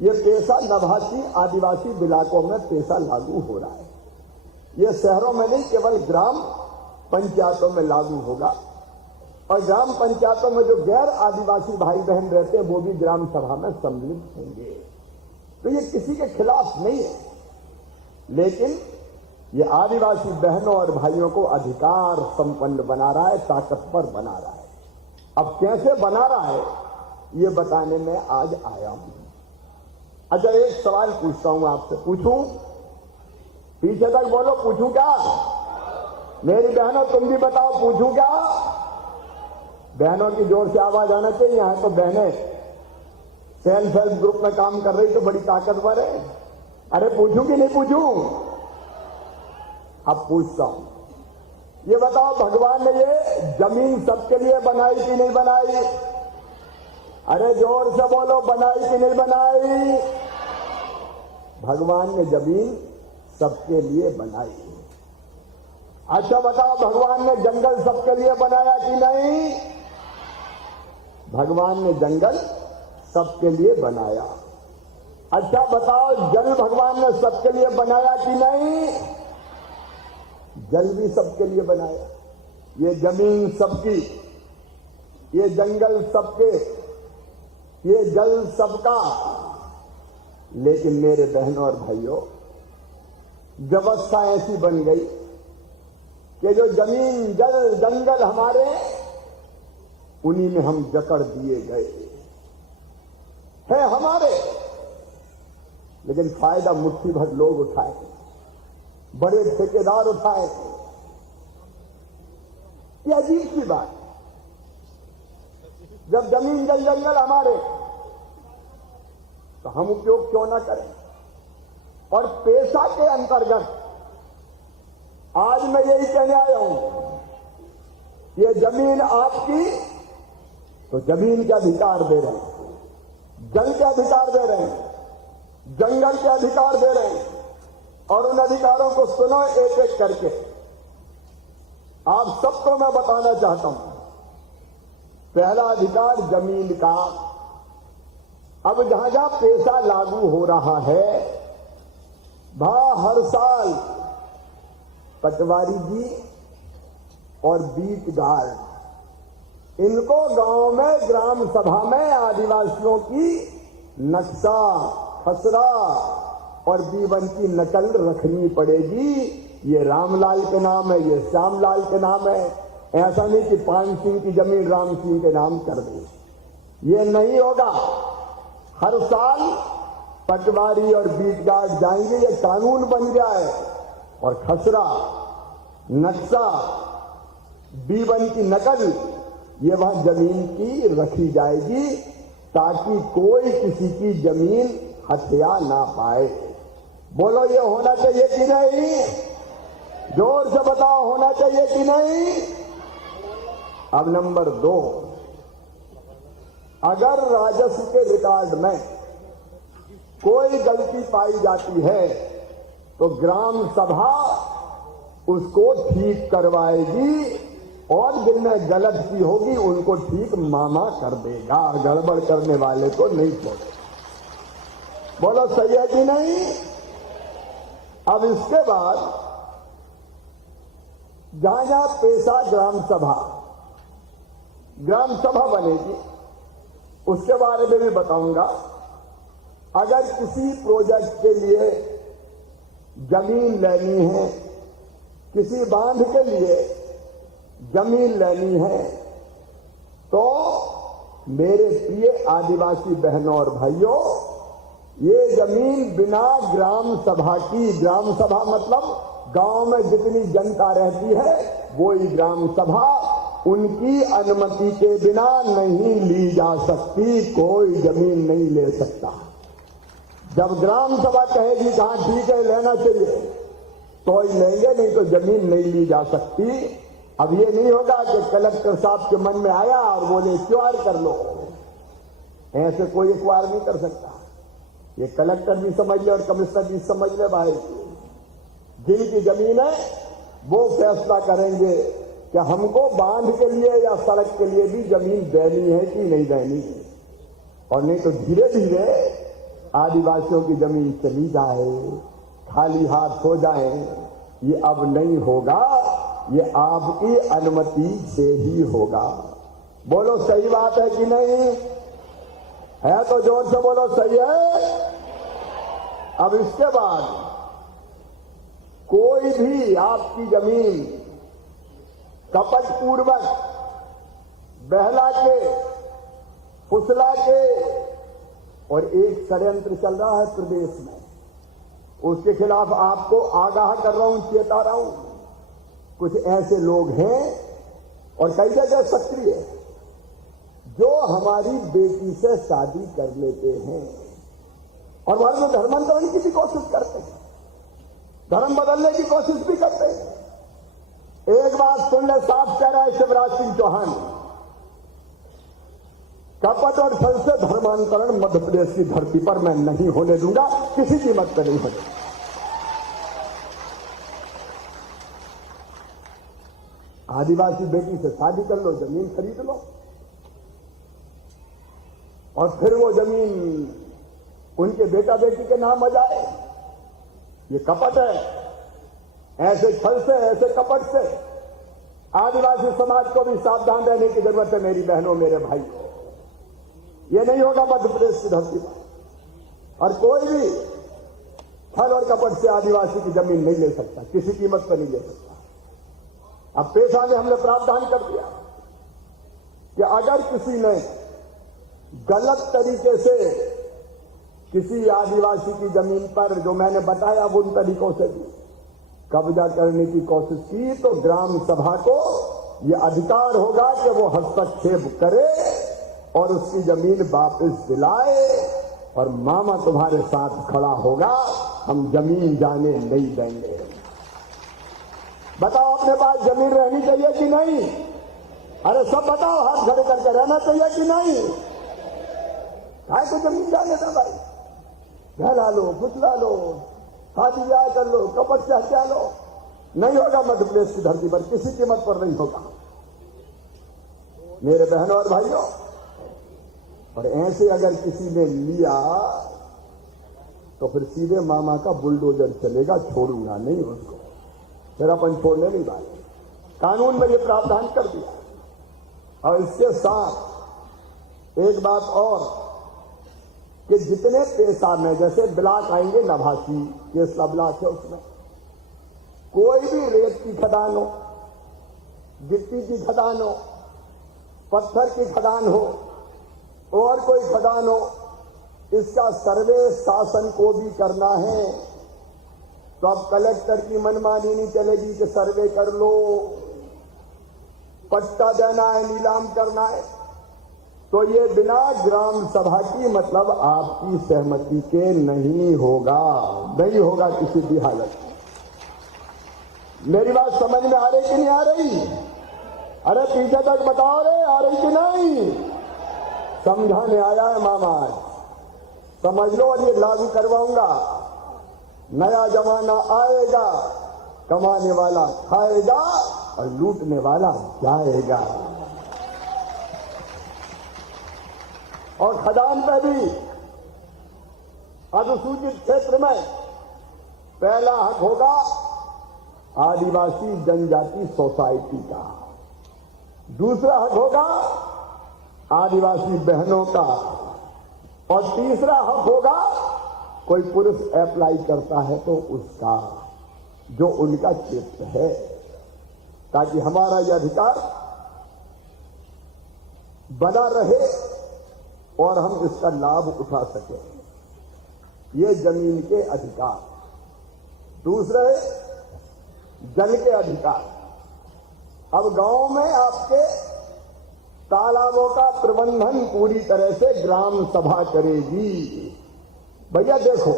ये पेशा नवासी आदिवासी इलाकों में पेशा लागू हो रहा है। ये शहरों में नहीं, केवल ग्राम पंचायतों में लागू होगा। और ग्राम पंचायतों में जो गैर आदिवासी भाई बहन रहते हैं वो भी ग्राम सभा में सम्मिलित होंगे। तो ये किसी के खिलाफ नहीं है, लेकिन ये आदिवासी बहनों और भाइयों को अधिकार संपन्न बना रहा है, ताकतवर बना रहा है। अब कैसे बना रहा है ये बताने में आज आया हूं। अच्छा, एक सवाल पूछता हूं आपसे, पूछूं? पीछे तक बोलो, पूछूं क्या? मेरी बहनों तुम भी बताओ, पूछूं क्या? बहनों की जोर से आवाज आना चाहिए। यहां तो बहनें सेल्फ हेल्प ग्रुप में काम कर रही तो बड़ी ताकतवर है। अरे पूछूं कि नहीं पूछूं? अब पूछता हूं, ये बताओ, भगवान ने ये जमीन सबके लिए बनाई कि नहीं बनाई? अरे जोर से बोलो, बनाई कि नहीं बनाई? भगवान ने जमीन सबके लिए बनाई। अच्छा बताओ, भगवान ने जंगल सबके लिए बनाया कि नहीं? भगवान ने जंगल सबके लिए बनाया। अच्छा बताओ, जल भगवान ने सबके लिए बनाया कि नहीं? जल भी सबके लिए बनाया। ये जमीन सबकी, ये जंगल सबके, ये जल सबका। लेकिन मेरे बहनों और भाइयों, व्यवस्था ऐसी बन गई कि जो जमीन जल जंगल हमारे, उन्हीं में हम जकड़ दिए गए हैं हमारे। लेकिन फायदा मुट्ठी भर लोग उठाए, बड़े ठेकेदार उठाए। ये अजीब सी बात। जब जमीन जल जंगल हमारे, तो हम उपयोग क्यों ना करें? और पेशा के अंतर्गत आज मैं यही कहने आया हूं, ये जमीन आपकी, तो जमीन के अधिकार दे रहे हैं, जल के अधिकार दे रहे हैं, जंगल के अधिकार दे रहे हैं। और उन अधिकारों को सुनो एक एक करके। आप सबको मैं बताना चाहता हूं, पहला अधिकार जमीन का। अब जहां जहां पेशा लागू हो रहा है, वहां हर साल पटवारी जी और बीट गार्ड, इनको गांव में ग्राम सभा में आदिवासियों की नक्शा, खसरा और बीवन की नकल रखनी पड़ेगी। ये रामलाल के नाम है, ये श्यामलाल के नाम है। ऐसा नहीं कि पान सिंह की जमीन राम सिंह के नाम कर दे, ये नहीं होगा। हर साल पटवारी और बीट गार्ड जाएंगे, ये कानून बन गया है। और खसरा, नक्शा, बीवन की नकल, ये वहां जमीन की रखी जाएगी, ताकि कोई किसी की जमीन हथिया ना पाए। बोलो, ये होना चाहिए कि नहीं? जोर से बताओ, होना चाहिए कि नहीं? अब नंबर 2, अगर राजस्व के रिकॉर्ड में कोई गलती पाई जाती है तो ग्राम सभा उसको ठीक करवाएगी, और जिनमें गलती होगी उनको ठीक मामा कर देगा, गड़बड़ करने वाले को नहीं छोड़ेगा। बोलो, सही है कि नहीं? अब इसके बाद जहां जहां पेशा ग्राम सभा बनेगी, उसके बारे में भी बताऊंगा। अगर किसी प्रोजेक्ट के लिए जमीन लेनी है, किसी बांध के लिए जमीन लेनी है, तो मेरे प्रिय आदिवासी बहनों और भाइयों, ये जमीन बिना ग्राम सभा की, ग्राम सभा मतलब गांव में जितनी जनता रहती है वही ग्राम सभा, उनकी अनुमति के बिना नहीं ली जा सकती। कोई जमीन नहीं ले सकता। जब ग्राम सभा कहेगी कहां ठीक है लेना चाहिए तो ही लेंगे, नहीं तो जमीन नहीं ली जा सकती। अब ये नहीं होगा कि कलेक्टर साहब के मन में आया और बोले एक्वायर कर लो, ऐसे कोई एक्वायर नहीं कर सकता। ये कलेक्टर भी समझ ले और कमिश्नर भी समझ ले भाई, जिनकी जमीन है वो फैसला करेंगे कि हमको बांध के लिए या सड़क के लिए भी जमीन देनी है कि नहीं देनी है। और नहीं तो धीरे धीरे आदिवासियों की जमीन चली जाए, खाली हाथ हो जाए, ये अब नहीं होगा, ये आपकी अनुमति से ही होगा। बोलो सही बात है कि नहीं है? तो जोर से बोलो सही है। अब इसके बाद कोई भी आपकी जमीन कपट पूर्वक बहला के, फुसला के, और एक षड्यंत्र चल रहा है प्रदेश में, उसके खिलाफ आपको आगाह कर रहा हूं, चेता रहा हूं। कुछ ऐसे लोग हैं और कई जगह सक्रिय, जो हमारी बेटी से शादी कर लेते हैं और बाद में धर्मांतरण की भी कोशिश करते हैं, धर्म बदलने की कोशिश भी करते हैं। एक बात सुन ले, साफ कह रहा है शिवराज सिंह चौहान, कपट और छल से धर्मांतरण मध्य प्रदेश की धरती पर मैं नहीं होने दूंगा, किसी कीमत पर नहीं होने। आदिवासी बेटी से शादी कर लो, जमीन खरीद लो, और फिर वो जमीन उनके बेटा बेटी के नाम आ जाए, ये कपट है। ऐसे छल से, ऐसे कपट से आदिवासी समाज को भी सावधान रहने की जरूरत है। मेरी बहनों, मेरे भाई, ये नहीं होगा मध्य प्रदेश की धरती पर। और कोई भी छल और कपट से आदिवासी की जमीन नहीं ले सकता, किसी कीमत पर नहीं ले सकता। अब पेशा में हमने प्रावधान कर दिया कि अगर किसी ने गलत तरीके से किसी आदिवासी की जमीन पर, जो मैंने बताया उन तरीकों से भी कब्जा करने की कोशिश की, तो ग्राम सभा को यह अधिकार होगा कि वो हस्तक्षेप करे और उसकी जमीन वापस दिलाए, और मामा तुम्हारे साथ खड़ा होगा, हम जमीन जाने नहीं देंगे। बताओ, अपने पास जमीन रहनी चाहिए कि नहीं? अरे सब बताओ, हाथ खड़े करके रहना चाहिए कि नहीं? काय को जमीन जाने दो भाई, बहला लो, फुसला लो, शादी ब्याह कर लो, कपट से हत्या लो, नहीं होगा मध्य प्रदेश की धरती पर, किसी कीमत पर नहीं होगा मेरे बहनों और भाइयों। और ऐसे अगर किसी ने लिया तो फिर सीधे मामा का बुलडोजर चलेगा, छोड़ूंगा नहीं उसको, फिर अपन छोड़ने नहीं वाले। कानून में ये प्रावधान कर दिया। और इसके साथ एक बात और, कि जितने पेशा में, जैसे ब्लॉक आएंगे, नभासी केसला ब्लॉक है, उसमें कोई भी रेत की खदान हो, गिट्टी की खदान हो, पत्थर की खदान हो, और कोई खदान हो, इसका सर्वे शासन को भी करना है। तो अब कलेक्टर की मनमानी नहीं चलेगी कि सर्वे कर लो, पट्टा देना है, नीलाम करना है, तो ये बिना ग्राम सभा की, मतलब आपकी सहमति के नहीं होगा, नहीं होगा किसी भी हालत में। मेरी बात समझ में आ रही कि नहीं आ रही? अरे पीछे तक बताओ रे, आ रही कि नहीं? समझाने आया है मामा, समझ लो, और ये लागू करवाऊंगा। नया जमाना आएगा, कमाने वाला खाएगा और लूटने वाला जाएगा। और खदान पे भी अनुसूचित क्षेत्र में पहला हक होगा आदिवासी जनजाति सोसाइटी का, दूसरा हक होगा आदिवासी बहनों का, और तीसरा हक होगा कोई पुरुष अप्लाई करता है तो उसका, जो उनका क्षेत्र है, ताकि हमारा यह अधिकार बना रहे और हम इसका लाभ उठा सकें। ये जमीन के अधिकार। दूसरे जल के अधिकार। अब गांव में आपके तालाबों का प्रबंधन पूरी तरह से ग्राम सभा करेगी। भैया देखो,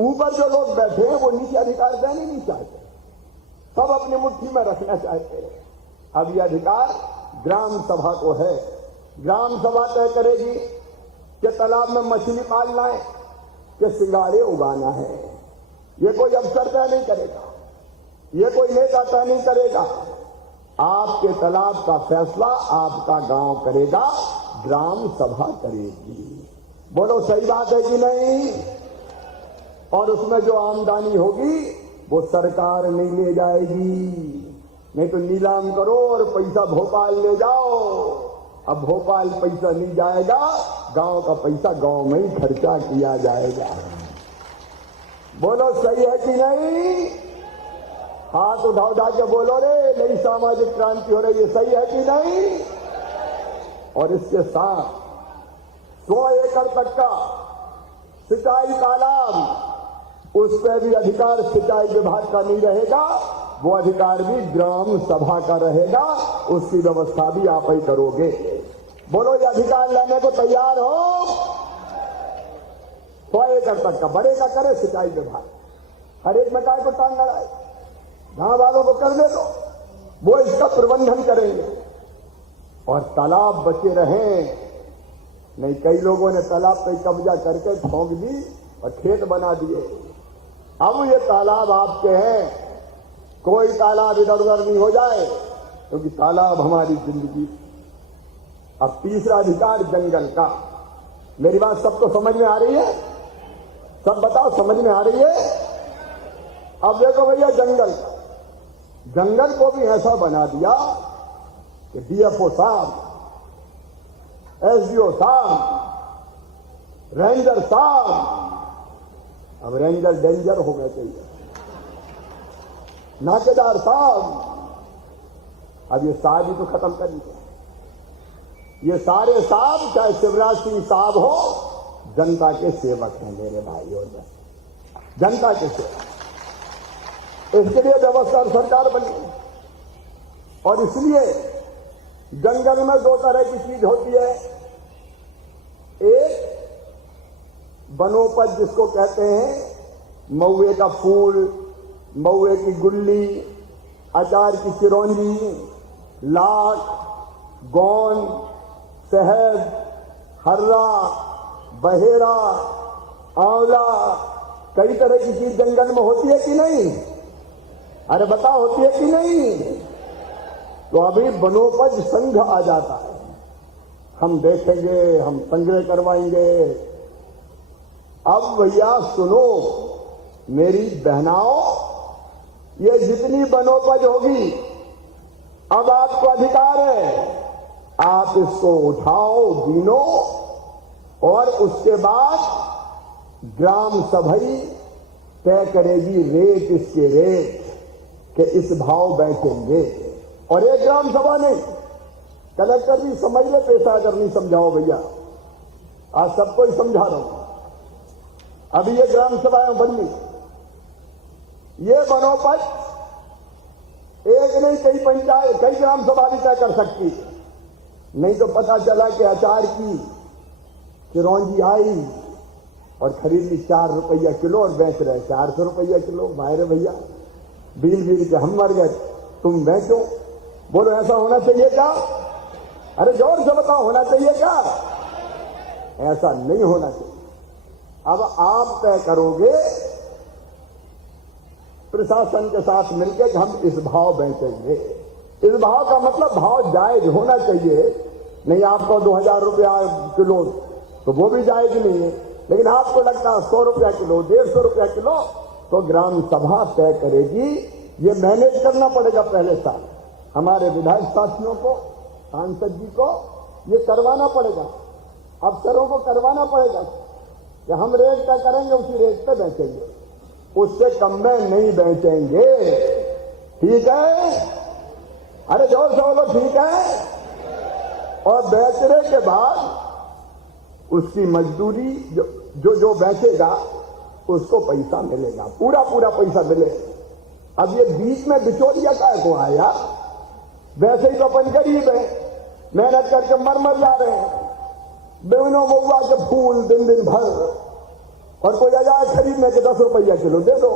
ऊपर जो लोग बैठे हैं वो नीचे अधिकार देने नहीं चाहते, सब अपनी मुट्ठी में रखना चाहते हैं। अब यह अधिकार ग्राम सभा को है। ग्राम सभा तय करेगी कि तालाब में मछली पालना है कि सिंगाड़े उगाना है। ये कोई अफसर तय नहीं करेगा, ये कोई नेता तय नहीं करेगा। आपके तालाब का फैसला आपका गांव करेगा, ग्राम सभा करेगी। बोलो सही बात है कि नहीं? और उसमें जो आमदनी होगी वो सरकार नहीं ले जाएगी, नहीं तो नीलाम करो और पैसा भोपाल ले जाओ। अब भोपाल पैसा नहीं जाएगा, गांव का पैसा गांव में ही खर्चा किया जाएगा। बोलो सही है कि नहीं? हाथ उठा उठा के बोलो रे, नई सामाजिक क्रांति हो रही है, सही है कि नहीं? और इसके साथ 100 एकड़ तक का सिंचाई तालाब, उस पर भी अधिकार सिंचाई विभाग का नहीं रहेगा, वो अधिकार भी ग्राम सभा का रहेगा, उसकी व्यवस्था भी आप ही करोगे। बोलो ये अधिकार लेने को तैयार हो? 100 एकड़ तक का बड़े का करे सिंचाई विभाग, हर एक में काय को टांग लड़ाए, गांव वालों को करने दो, वो इसका प्रबंधन करेंगे और तालाब बचे रहें। नहीं, कई लोगों ने तालाब पे कब्जा करके ठोक दी और खेत बना दिए। अब ये तालाब आपके हैं, कोई तालाब इधर उधर नहीं हो जाए, क्योंकि तालाब हमारी जिंदगी। अब तीसरा अधिकार जंगल का। मेरी बात सबको समझ में आ रही है? सब बताओ, समझ में आ रही है? अब देखो भैया, जंगल को भी ऐसा बना दिया कि डीएफओ साहब, एसडीओ साहब, रेंजर साहब, अब रेंजर डेंजर हो गए चाहिए, नाकेदार साहब, अब ये साहब ही तो खत्म कर दिया। ये सारे साहब, चाहे शिवराज सिंह साहब हो, जनता के सेवक हैं मेरे भाइयों, जनता के सेवक। इसके लिए व्यवस्था सरकार बनी और इसलिए जंगल में 2 तरह की चीज होती है। एक वनोपज जिसको कहते हैं, महुए का फूल, महुए की गुल्ली, अचार की चिरौंजी, लाख, गोंद, शहद, हर्रा, बहेड़ा, आंवला, कई तरह की चीज जंगल में होती है कि नहीं? अरे बताओ, होती है कि नहीं? तो अभी वनोपज संघ आ जाता है, हम देखेंगे, हम संग्रह करवाएंगे। अब भैया सुनो मेरी बहनाओं, ये जितनी वनोपज होगी, अब आपको अधिकार है, आप इसको उठाओ, गिनो और उसके बाद ग्राम सभा तय करेगी रेट, इसके रेट के इस भाव बैठेंगे। और एक ग्राम सभा नहीं, कलेक्टर भी समझ ले, पैसा अगर नहीं समझाओ भैया, आज सबको ही समझा रहा हूं। अभी ये ग्राम सभाएं बननी, ये वनोपज एक नहीं, कई पंचायत, कई ग्राम सभा भी तय कर सकती है। नहीं तो पता चला कि अचार की चिरौंजी आई और खरीद ली 4 रुपया किलो और बेच रहे 400 रुपया किलो। बाहर भैया, बीन के हम मर गए, तुम बेचो। बोलो ऐसा होना चाहिए क्या? अरे जोर से बताओ, होना चाहिए क्या? ऐसा नहीं होना चाहिए। अब आप तय करोगे प्रशासन के साथ मिलकर कि हम इस भाव बेचेंगे। इस भाव का मतलब भाव जायज होना चाहिए। नहीं आपको 2000 रुपया किलो तो वो भी जायज नहीं है, लेकिन आपको लगता है 100 रुपया किलो, 150 रुपया किलो, तो ग्राम सभा तय करेगी। ये मैनेज करना पड़ेगा पहले साल, हमारे विधायक साथियों को, सांसद जी को ये करवाना पड़ेगा, अफसरों को करवाना पड़ेगा कि हम रेट तय करेंगे, उसी रेट पे बेचेंगे, उससे कम में नहीं बेचेंगे। ठीक है? अरे जोर से बोलो, ठीक है? और बेचने के बाद उसकी मजदूरी जो बेचेगा उसको पैसा मिलेगा, पूरा पैसा मिलेगा। अब ये बीच में बिचौलिया काय को आया? वैसे ही तो अपन गरीब है, मेहनत करके मर जा रहे हैं, बेवनों महुआ के फूल दिन भर, और कोई आ जाए खरीदने के 10 रुपया किलो दे दो,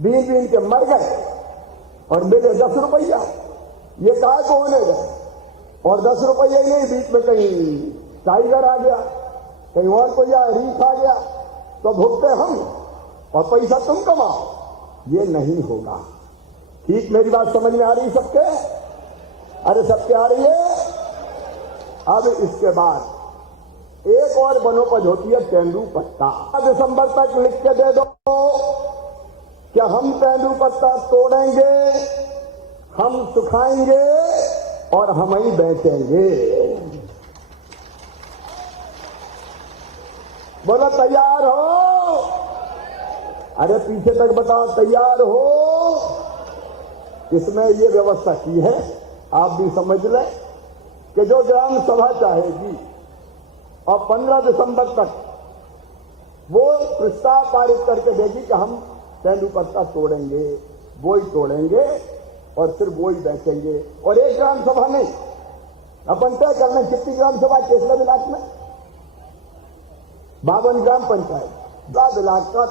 बीन के मर गए और मिले 10 रुपया। ये काय को होने गए? और 10 रुपया ही नहीं, बीच में कहीं टाइगर आ गया, कहीं और कोई रीछ आ गया, तो भुगते हम और पैसा तुम कमाओ। ये नहीं होगा। ठीक मेरी बात समझ में आ रही सबके? अरे सबके आ रही है? अब इसके बाद एक और वनोपज होती है तेंदुपत्ता। दिसंबर तक लिख के दे दो कि हम तेंदुपत्ता तोड़ेंगे, हम सुखाएंगे और हम ही बेचेंगे। बोलो तैयार हो? अरे पीछे तक बताओ तैयार हो? इसमें ये व्यवस्था की है, आप भी समझ लें कि जो ग्राम सभा चाहेगी और 15 दिसंबर तक वो प्रस्ताव पारित करके देगी कि हम तेंदुपत्ता तोड़ेंगे, वो ही तोड़ेंगे और फिर वो ही बेचेंगे। और एक ग्राम सभा नहीं, अपन तय कर लें कितनी ग्राम सभा केसला विलास में, 52 ग्राम पंचायत, 10 लाख का